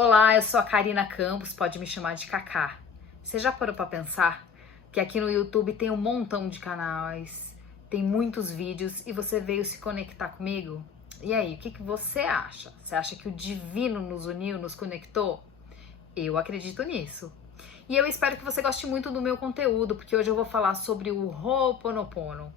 Olá, eu sou a Karina Campos, pode me chamar de Cacá. Você já parou para pensar que aqui no YouTube tem um montão de canais, tem muitos vídeos e você veio se conectar comigo? E aí, o que você acha? Você acha que o divino nos uniu, nos conectou? Eu acredito nisso. E eu espero que você goste muito do meu conteúdo, porque hoje eu vou falar sobre o Ho'oponopono.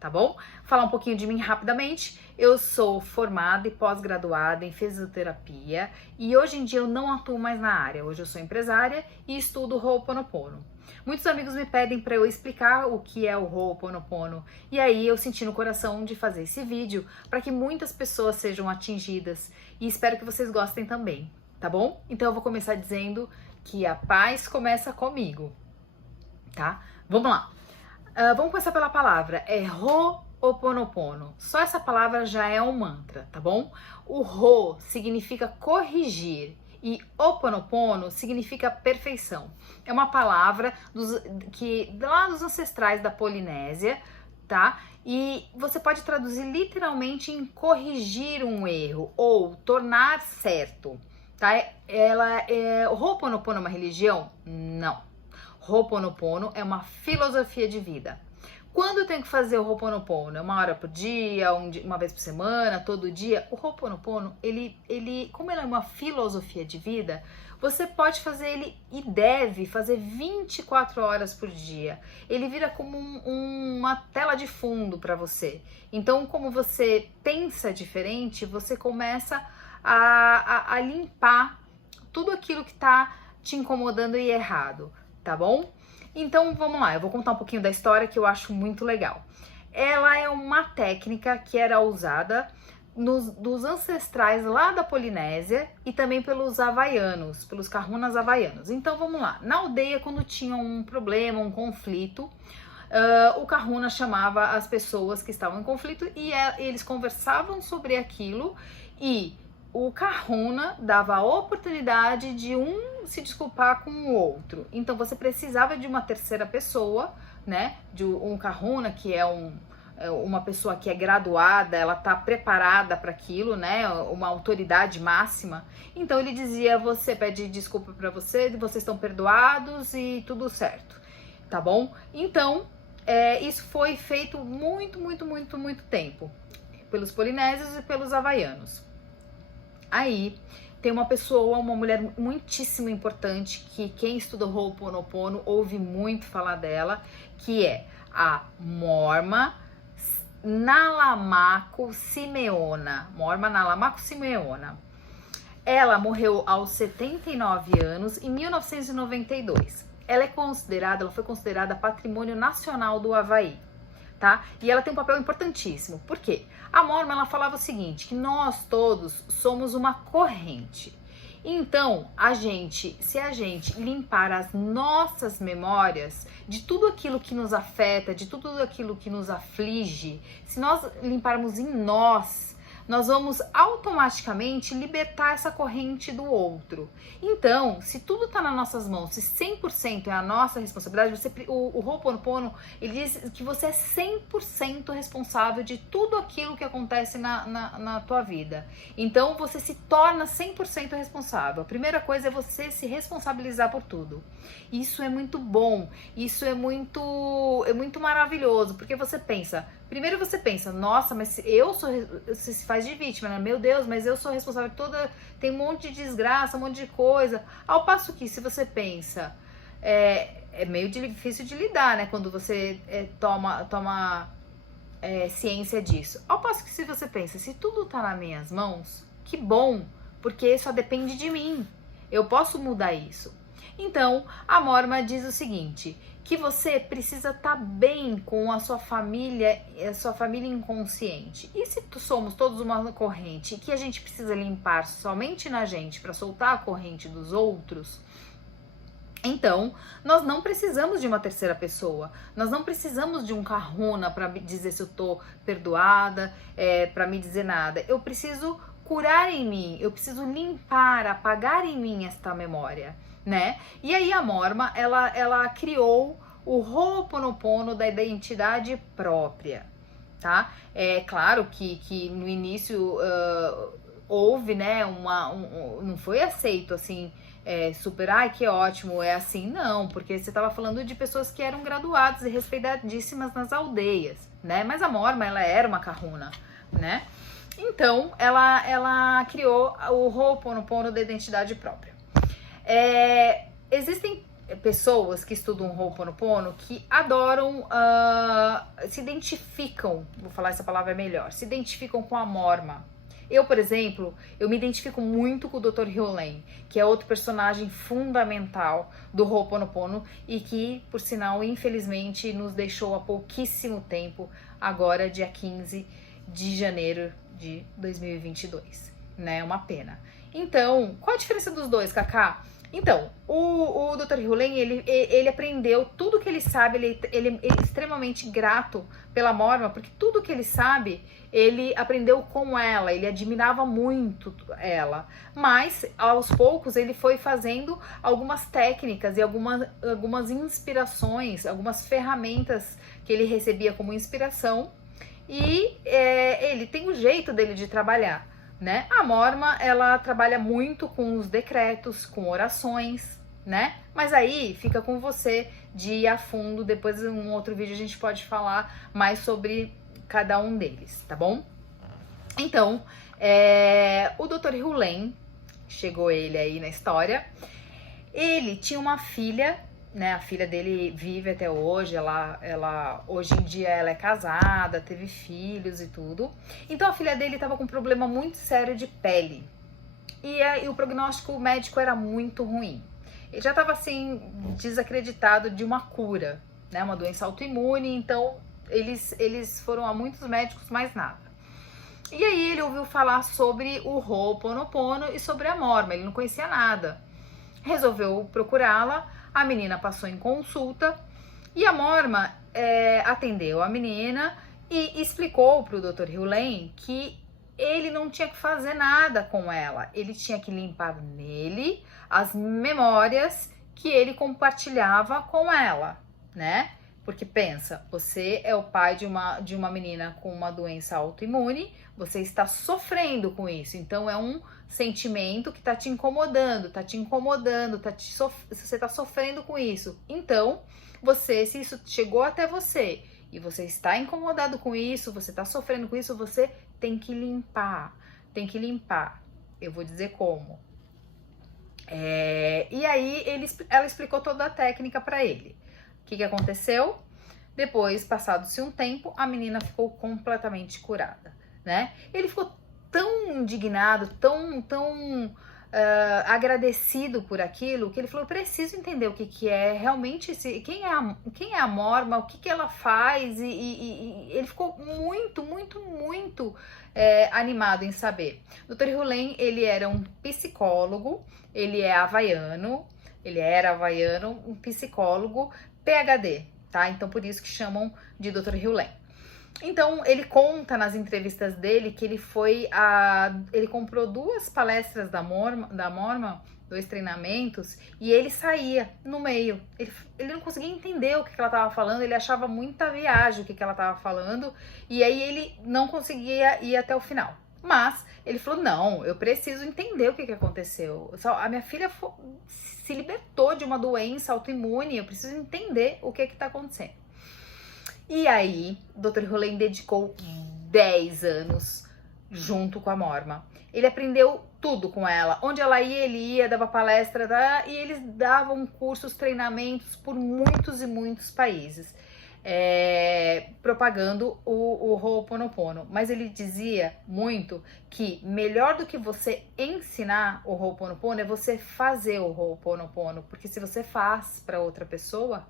Tá bom? Falar um pouquinho de mim rapidamente. Eu sou formada e pós-graduada em fisioterapia e hoje em dia eu não atuo mais na área. Hoje eu sou empresária e estudo Ho'oponopono. Muitos amigos me pedem para eu explicar o que é o Ho'oponopono e aí eu senti no coração de fazer esse vídeo para que muitas pessoas sejam atingidas e espero que vocês gostem também, tá bom? Então eu vou começar dizendo que a paz começa comigo, tá? Vamos lá. Vamos começar pela palavra, é Ho'oponopono. Só essa palavra já é um mantra, tá bom? O Ho significa corrigir e Oponopono significa perfeição. É uma palavra lá dos ancestrais da Polinésia, tá? E você pode traduzir literalmente em corrigir um erro ou tornar certo, tá? O Ho'oponopono é uma religião? Não. Ho'oponopono é uma filosofia de vida. Quando eu tenho que fazer o Ho'oponopono? É uma hora por dia, uma vez por semana, todo dia? O Ho'oponopono, como ele é uma filosofia de vida, você pode fazer ele e deve fazer 24 horas por dia. Ele vira como uma tela de fundo para você. Então, como você pensa diferente, você começa a limpar tudo aquilo que está te incomodando e errado. Tá bom? Então vamos lá, eu vou contar um pouquinho da história que eu acho muito legal. Ela é uma técnica que era usada dos ancestrais lá da Polinésia e também pelos havaianos, pelos kahunas havaianos. Então vamos lá, na aldeia quando tinha um problema, um conflito, o kahuna chamava as pessoas que estavam em conflito e eles conversavam sobre aquilo e o kahuna dava a oportunidade de um se desculpar com o outro. Então você precisava de uma terceira pessoa, né? De um kahuna que é uma pessoa que é graduada, ela tá preparada para aquilo, né? Uma autoridade máxima. Então ele dizia: você pede desculpa para vocês estão perdoados e tudo certo, tá bom? Então isso foi feito muito tempo pelos polinésios e pelos havaianos. Aí tem uma pessoa, uma mulher muitíssimo importante que quem estuda Ho'oponopono ouve muito falar dela, que é a Morma Nalamaco Simeona. Morma Nalamaco Simeona. Ela morreu aos 79 anos em 1992. Ela foi considerada Patrimônio Nacional do Havaí. Tá? E ela tem um papel importantíssimo. Por quê? A Morma, ela falava o seguinte, que nós todos somos uma corrente. Então, se a gente limpar as nossas memórias de tudo aquilo que nos afeta, de tudo aquilo que nos aflige, se nós limparmos em nós vamos automaticamente libertar essa corrente do outro. Então, se tudo está nas nossas mãos, se 100% é a nossa responsabilidade, o Ho'oponopono, ele diz que você é 100% responsável de tudo aquilo que acontece na tua vida. Então, você se torna 100% responsável. A primeira coisa é você se responsabilizar por tudo. Isso é muito bom, isso é muito maravilhoso, porque primeiro você pensa, nossa, mas você se faz de vítima, né? Meu Deus, mas eu sou responsável tem um monte de desgraça, um monte de coisa. Ao passo que, se você pensa, é meio difícil de lidar, né? Quando você toma ciência disso. Ao passo que, se você pensa, se tudo tá nas minhas mãos, que bom, porque só depende de mim. Eu posso mudar isso. Então, a Morma diz o seguinte, que você precisa estar bem com a sua família inconsciente. E se somos todos uma corrente que a gente precisa limpar somente na gente para soltar a corrente dos outros, então nós não precisamos de uma terceira pessoa, nós não precisamos de um kahuna para me dizer se eu tô perdoada, para me dizer nada. Eu preciso curar em mim, eu preciso limpar, apagar em mim esta memória, né? E aí a Morma, ela criou o Ho'oponopono da identidade própria, tá? É claro que no início houve, né, não foi aceito assim, super, ai, que ótimo, é assim, não, porque você estava falando de pessoas que eram graduadas e respeitadíssimas nas aldeias, né, mas a Morma, ela era uma kahuna, né, então ela criou o Ho'oponopono da identidade própria. Existem pessoas que estudam o Ho'oponopono que adoram, se identificam, vou falar essa palavra melhor, se identificam com a Morma. Eu, por exemplo, eu me identifico muito com o Dr. Hyolen, que é outro personagem fundamental do Ho'oponopono e que, por sinal, infelizmente, nos deixou há pouquíssimo tempo, agora dia 15 de janeiro de 2022, né? Uma pena. Então, qual a diferença dos dois, Cacá? Então, o Dr. Hyolen, ele aprendeu tudo que ele sabe, ele é extremamente grato pela Morma, porque tudo que ele sabe, ele aprendeu com ela, ele admirava muito ela. Mas, aos poucos, ele foi fazendo algumas técnicas e algumas inspirações, algumas ferramentas que ele recebia como inspiração, e ele tem o jeito dele de trabalhar, né? A Morma, ela trabalha muito com os decretos, com orações, né? Mas aí fica com você de ir a fundo. Depois, em um outro vídeo, a gente pode falar mais sobre cada um deles, tá bom? Então, o Dr. Hyolen, chegou ele aí na história, ele tinha uma filha, né? A filha dele vive até hoje, ela hoje em dia ela é casada, teve filhos e tudo. Então a filha dele estava com um problema muito sério de pele. E o prognóstico médico era muito ruim. Ele já estava assim, desacreditado de uma cura, né? Uma doença autoimune, então eles foram a muitos médicos, mais nada. E aí ele ouviu falar sobre o Ho'oponopono e sobre a Morma, ele não conhecia nada. Resolveu procurá-la. A menina passou em consulta e a Morma atendeu a menina e explicou para o Dr. Hyolen que ele não tinha que fazer nada com ela. Ele tinha que limpar nele as memórias que ele compartilhava com ela, né? Porque pensa, você é o pai de uma menina com uma doença autoimune, você está sofrendo com isso, então é um sentimento que tá te incomodando, você tá sofrendo com isso. Então, se isso chegou até você e você está incomodado com isso, você tá sofrendo com isso, você tem que limpar, Eu vou dizer como. E aí ela explicou toda a técnica para ele. O que aconteceu? Depois, passado-se um tempo, a menina ficou completamente curada, né? Ele ficou tão indignado, tão agradecido por aquilo, que ele falou, eu preciso entender o que é realmente, quem é a Morma, o que ela faz, e ele ficou muito animado em saber. Dr. Hyolen, ele era um psicólogo, ele era havaiano, um psicólogo PhD, tá? Então, por isso que chamam de Dr. Hyolen. Então, ele conta nas entrevistas dele que ele comprou 2 palestras da Morma, 2 treinamentos, e ele saía no meio. Ele não conseguia entender o que ela estava falando, ele achava muita viagem o que ela estava falando, e aí ele não conseguia ir até o final. Mas ele falou, não, eu preciso entender o que aconteceu. A minha filha se libertou de uma doença autoimune, eu preciso entender o que está acontecendo. E aí, o Dr. Hyolen dedicou 10 anos junto com a Morma. Ele aprendeu tudo com ela. Onde ela ia, ele ia, dava palestra, e eles davam cursos, treinamentos por muitos e muitos países, propagando o Ho'oponopono. Mas ele dizia muito que melhor do que você ensinar o Ho'oponopono é você fazer o Ho'oponopono, porque se você faz para outra pessoa,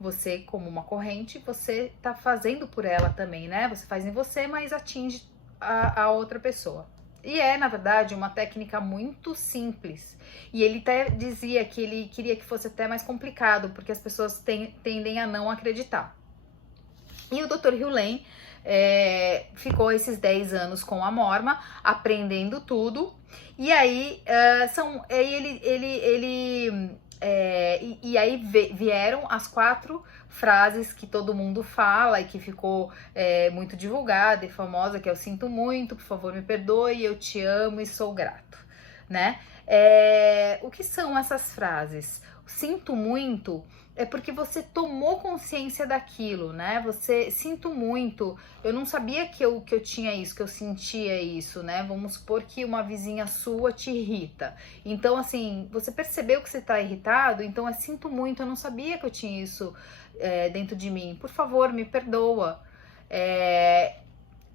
você, como uma corrente, você tá fazendo por ela também, né? Você faz em você, mas atinge a outra pessoa. E na verdade, uma técnica muito simples. E ele até dizia que ele queria que fosse até mais complicado, porque as pessoas tendem a não acreditar. E o Dr. Hyolen ficou esses 10 anos com a Morma, aprendendo tudo. E aí, ele E aí vieram as 4 frases que todo mundo fala e que ficou muito divulgada e famosa, que é: eu sinto muito, por favor me perdoe, eu te amo e sou grato, né? O que são essas frases? Sinto muito é porque você tomou consciência daquilo, né? Você, sinto muito, eu não sabia que eu tinha isso, que eu sentia isso, né? Vamos supor que uma vizinha sua te irrita. Então, assim, você percebeu que você tá irritado, então sinto muito, eu não sabia que eu tinha isso dentro de mim. Por favor, me perdoa.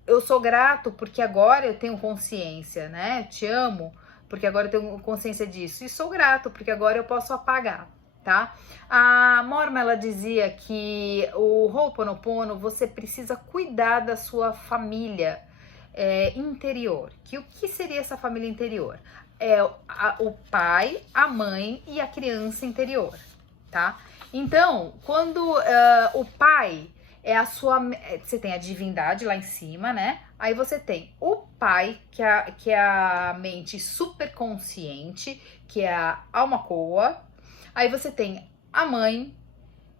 Eu sou grato porque agora eu tenho consciência, né? Te amo porque agora eu tenho consciência disso. E sou grato porque agora eu posso apagar. Tá? A Morma, ela dizia que o Ho'oponopono, você precisa cuidar da sua família interior. O que seria essa família interior? O pai, a mãe e a criança interior, tá? Então, quando o pai é a sua... Você tem a divindade lá em cima, né? Aí você tem o pai, que é a mente superconsciente, que é a alma Koa. Aí você tem a mãe,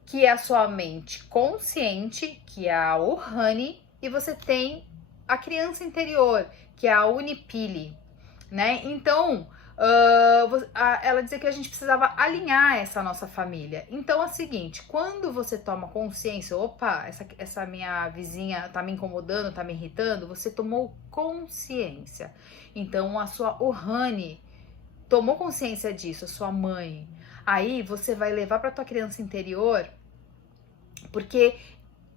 que é a sua mente consciente, que é a Ohani, e você tem a criança interior, que é a Unipili, né? Então, ela dizia que a gente precisava alinhar essa nossa família. Então é o seguinte, quando você toma consciência, opa, essa minha vizinha tá me incomodando, tá me irritando, você tomou consciência. Então a sua Ohani tomou consciência disso, a sua mãe. Aí você vai levar para tua criança interior, porque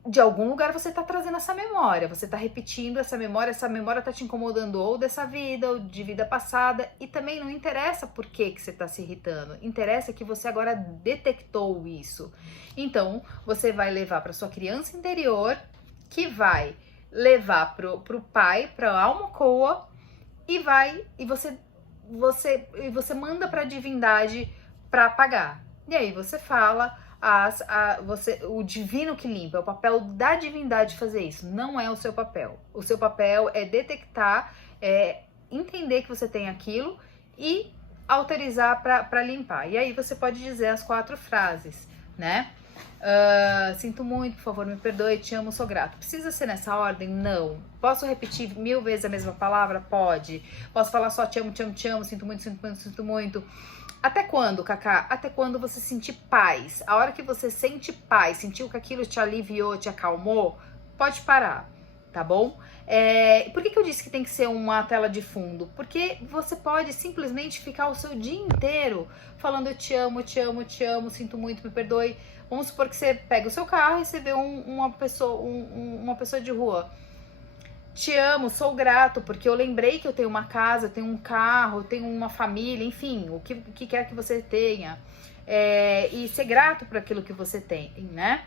de algum lugar você tá trazendo essa memória, você tá repetindo essa memória tá te incomodando ou dessa vida ou de vida passada, e também não interessa por que você tá se irritando, interessa que você agora detectou isso. Então, você vai levar para sua criança interior, que vai levar pro pai, pra alma Koa, e você manda pra divindade para apagar. E aí você fala, o divino que limpa, é o papel da divindade fazer isso, não é o seu papel. O seu papel é detectar, entender que você tem aquilo e autorizar para limpar. E aí você pode dizer as 4 frases, né? Sinto muito, por favor, me perdoe, te amo, sou grato. Precisa ser nessa ordem? Não. Posso repetir 1000 vezes a mesma palavra? Pode. Posso falar só te amo, te amo, te amo, sinto muito, sinto muito, sinto muito. Até quando, Cacá? Até quando você sentir paz. A hora que você sente paz, sentiu que aquilo te aliviou, te acalmou, pode parar, tá bom? Por que eu disse que tem que ser uma tela de fundo? Porque você pode simplesmente ficar o seu dia inteiro falando eu te amo, te amo, te amo, sinto muito, me perdoe. Vamos supor que você pega o seu carro e você vê uma pessoa de rua. Te amo, sou grato, porque eu lembrei que eu tenho uma casa, eu tenho um carro, eu tenho uma família, enfim, o que quer que você tenha. E ser grato por aquilo que você tem, né?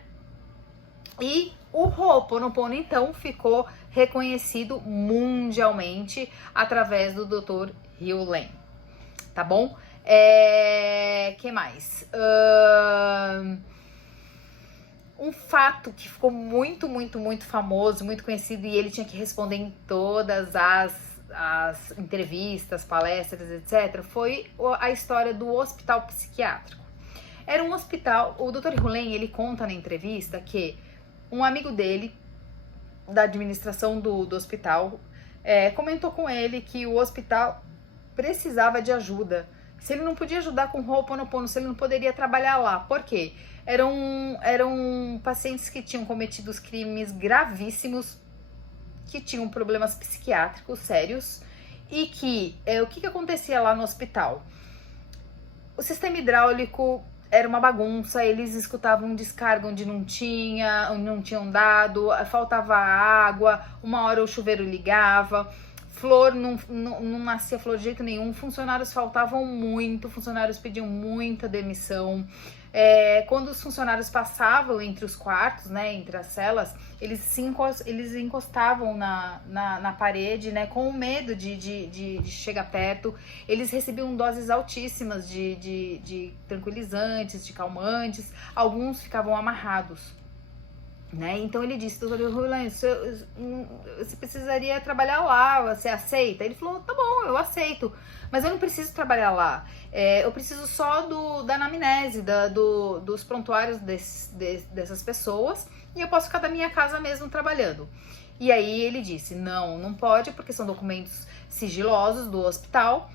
E o Ho'oponopono, então, ficou reconhecido mundialmente através do Dr. Heal Len, tá bom? Que mais? Um fato que ficou muito, muito, muito famoso, muito conhecido, e ele tinha que responder em todas as entrevistas, palestras, etc., foi a história do hospital psiquiátrico. Era um hospital, o Dr. Hulen, ele conta na entrevista que um amigo dele, da administração do hospital, comentou com ele que o hospital precisava de ajuda. Se ele não podia ajudar com Ho'oponopono, se ele não poderia trabalhar lá. Por quê? Eram pacientes que tinham cometido crimes gravíssimos, que tinham problemas psiquiátricos sérios, e que o que acontecia lá no hospital? O sistema hidráulico era uma bagunça, eles escutavam descarga onde não tinham dado, faltava água, uma hora o chuveiro ligava, flor, não nascia flor de jeito nenhum, funcionários faltavam muito, funcionários pediam muita demissão. Quando os funcionários passavam entre os quartos, né, entre as celas, eles encostavam na parede, né, com medo de chegar perto. Eles recebiam doses altíssimas de tranquilizantes, de calmantes, alguns ficavam amarrados, né? Então ele disse: doutor Hulen, você precisaria trabalhar lá, você aceita? Ele falou: tá bom, eu aceito, mas eu não preciso trabalhar lá. Eu preciso só da anamnese, dos prontuários dessas pessoas, e eu posso ficar da minha casa mesmo trabalhando. E aí ele disse, não pode, porque são documentos sigilosos do hospital,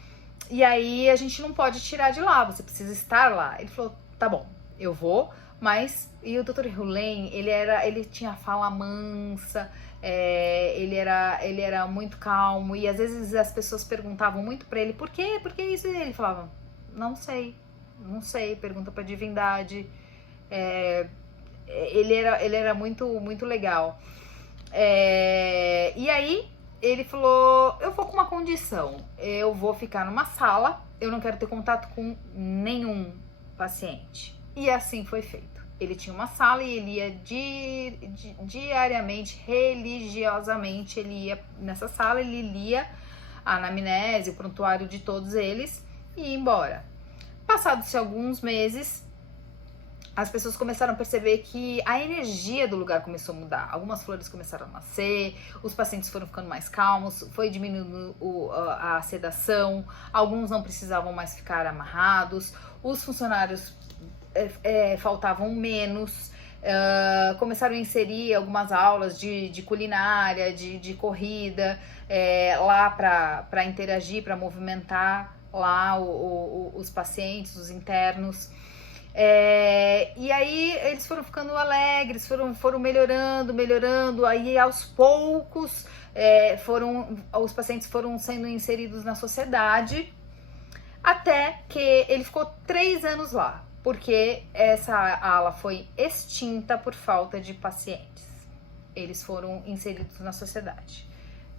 e aí a gente não pode tirar de lá, você precisa estar lá. Ele falou, tá bom, eu vou, mas... E o Dr. Hulen, ele tinha fala mansa, ele era muito calmo, e às vezes as pessoas perguntavam muito pra ele, por quê? Por que isso? E ele falava, não sei, pergunta pra divindade. Ele era muito, muito legal. E aí ele falou, eu vou com uma condição, eu vou ficar numa sala, eu não quero ter contato com nenhum paciente. E assim foi feito. Ele tinha uma sala e ele ia diariamente, religiosamente, ele ia nessa sala, ele lia a anamnese, o prontuário de todos eles e ia embora. Passados-se alguns meses, as pessoas começaram a perceber que a energia do lugar começou a mudar. Algumas flores começaram a nascer, os pacientes foram ficando mais calmos, foi diminuindo a sedação, alguns não precisavam mais ficar amarrados, os funcionários faltavam menos, começaram a inserir algumas aulas de culinária, de corrida, lá para interagir, para movimentar lá os pacientes, os internos. E aí eles foram ficando alegres, foram melhorando, aí aos poucos os pacientes foram sendo inseridos na sociedade, até que ele ficou 3 anos lá, porque essa ala foi extinta por falta de pacientes. Eles foram inseridos na sociedade,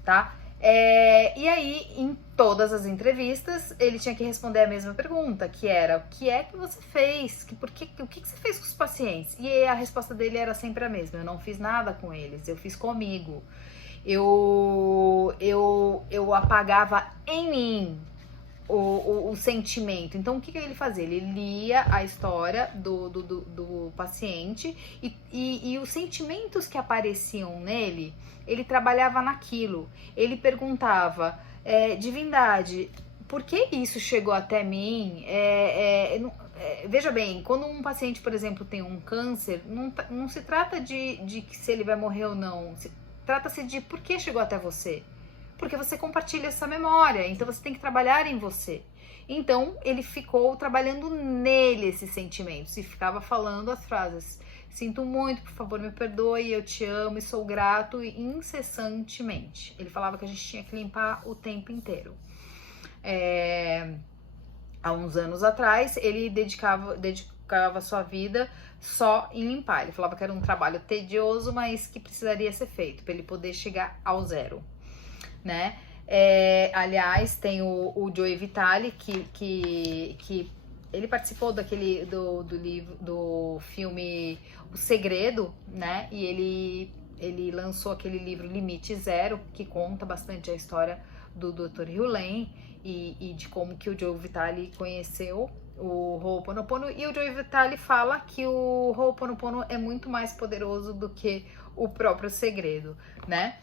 tá? E aí, em todas as entrevistas, ele tinha que responder a mesma pergunta, que era, o que é que você fez? O que você fez com os pacientes? E a resposta dele era sempre a mesma, eu não fiz nada com eles, eu fiz comigo. Eu apagava em mim o sentimento. Então, o que ele fazia? Ele lia a história do paciente e os sentimentos que apareciam nele, ele trabalhava naquilo. Ele perguntava, divindade, por que isso chegou até mim? Veja bem, quando um paciente, por exemplo, tem um câncer, não se trata de se ele vai morrer ou não. Trata-se de por que chegou até você. Porque você compartilha essa memória, então você tem que trabalhar em você. Então, ele ficou trabalhando nele esses sentimentos e ficava falando as frases, sinto muito, por favor, me perdoe, eu te amo e sou grato incessantemente. Ele falava que a gente tinha que limpar o tempo inteiro. Há uns anos atrás, ele dedicava sua vida só em limpar. Ele falava que era um trabalho tedioso, mas que precisaria ser feito para ele poder chegar ao zero. Né? Aliás, tem o Joey Vitale que ele participou do filme O Segredo, né? E ele lançou aquele livro Limite Zero, que conta bastante a história do Dr. Hulen e de como que o Joey Vitale conheceu o Ho'oponopono. E o Joey Vitale fala que o Ho'oponopono é muito mais poderoso do que o próprio segredo, né?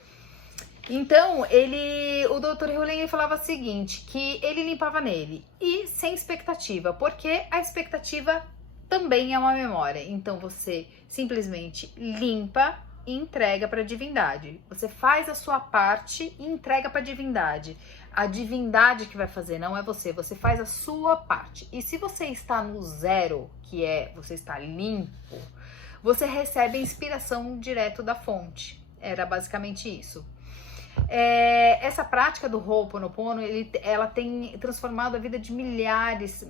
Então, o Dr. Hulen falava o seguinte, que ele limpava nele, e sem expectativa, porque a expectativa também é uma memória. Então, você simplesmente limpa e entrega para a divindade. Você faz a sua parte e entrega para a divindade. A divindade que vai fazer, não é você. Você faz a sua parte. E se você está no zero, que é você está limpo, você recebe a inspiração direto da fonte. Era basicamente isso. Essa prática do Ho'oponopono, ela tem transformado a vida de milhares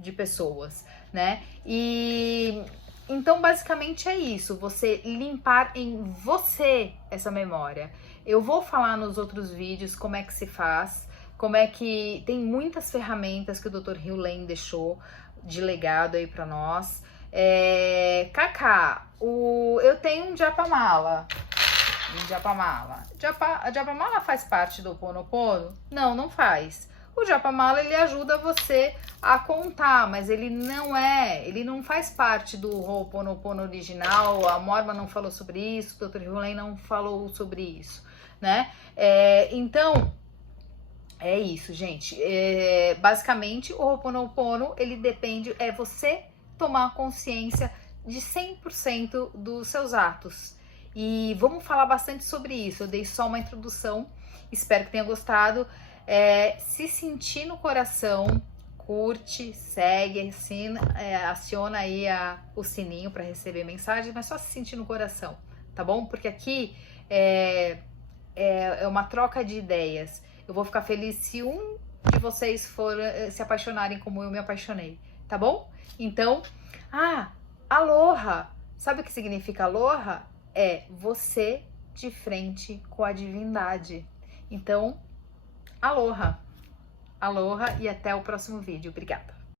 de pessoas, né? E então, basicamente é isso, você limpar em você essa memória. Eu vou falar nos outros vídeos como é que se faz, como é que tem muitas ferramentas que o Dr. Hulen deixou de legado aí para nós. Cacá, eu tenho um Japamala. A Japamala faz parte do Ho'oponopono? Não faz. O Japamala, ele ajuda você a contar, mas ele não faz parte do Ho'oponopono original. A Morma não falou sobre isso, o Dr. Hulen não falou sobre isso, né? Então, É isso, gente. Basicamente, o Ho'oponopono, ele depende, você tomar consciência de 100% dos seus atos. E vamos falar bastante sobre isso. Eu dei só uma introdução, espero que tenha gostado. Se sentir no coração, curte, segue, assina, aciona aí o sininho para receber mensagem, mas só se sentir no coração, tá bom? Porque aqui é uma troca de ideias. Eu vou ficar feliz se um de vocês for se apaixonarem como eu me apaixonei, tá bom? Então, aloha! Sabe o que significa aloha? É você de frente com a divindade. Então, aloha! Aloha e até o próximo vídeo. Obrigada!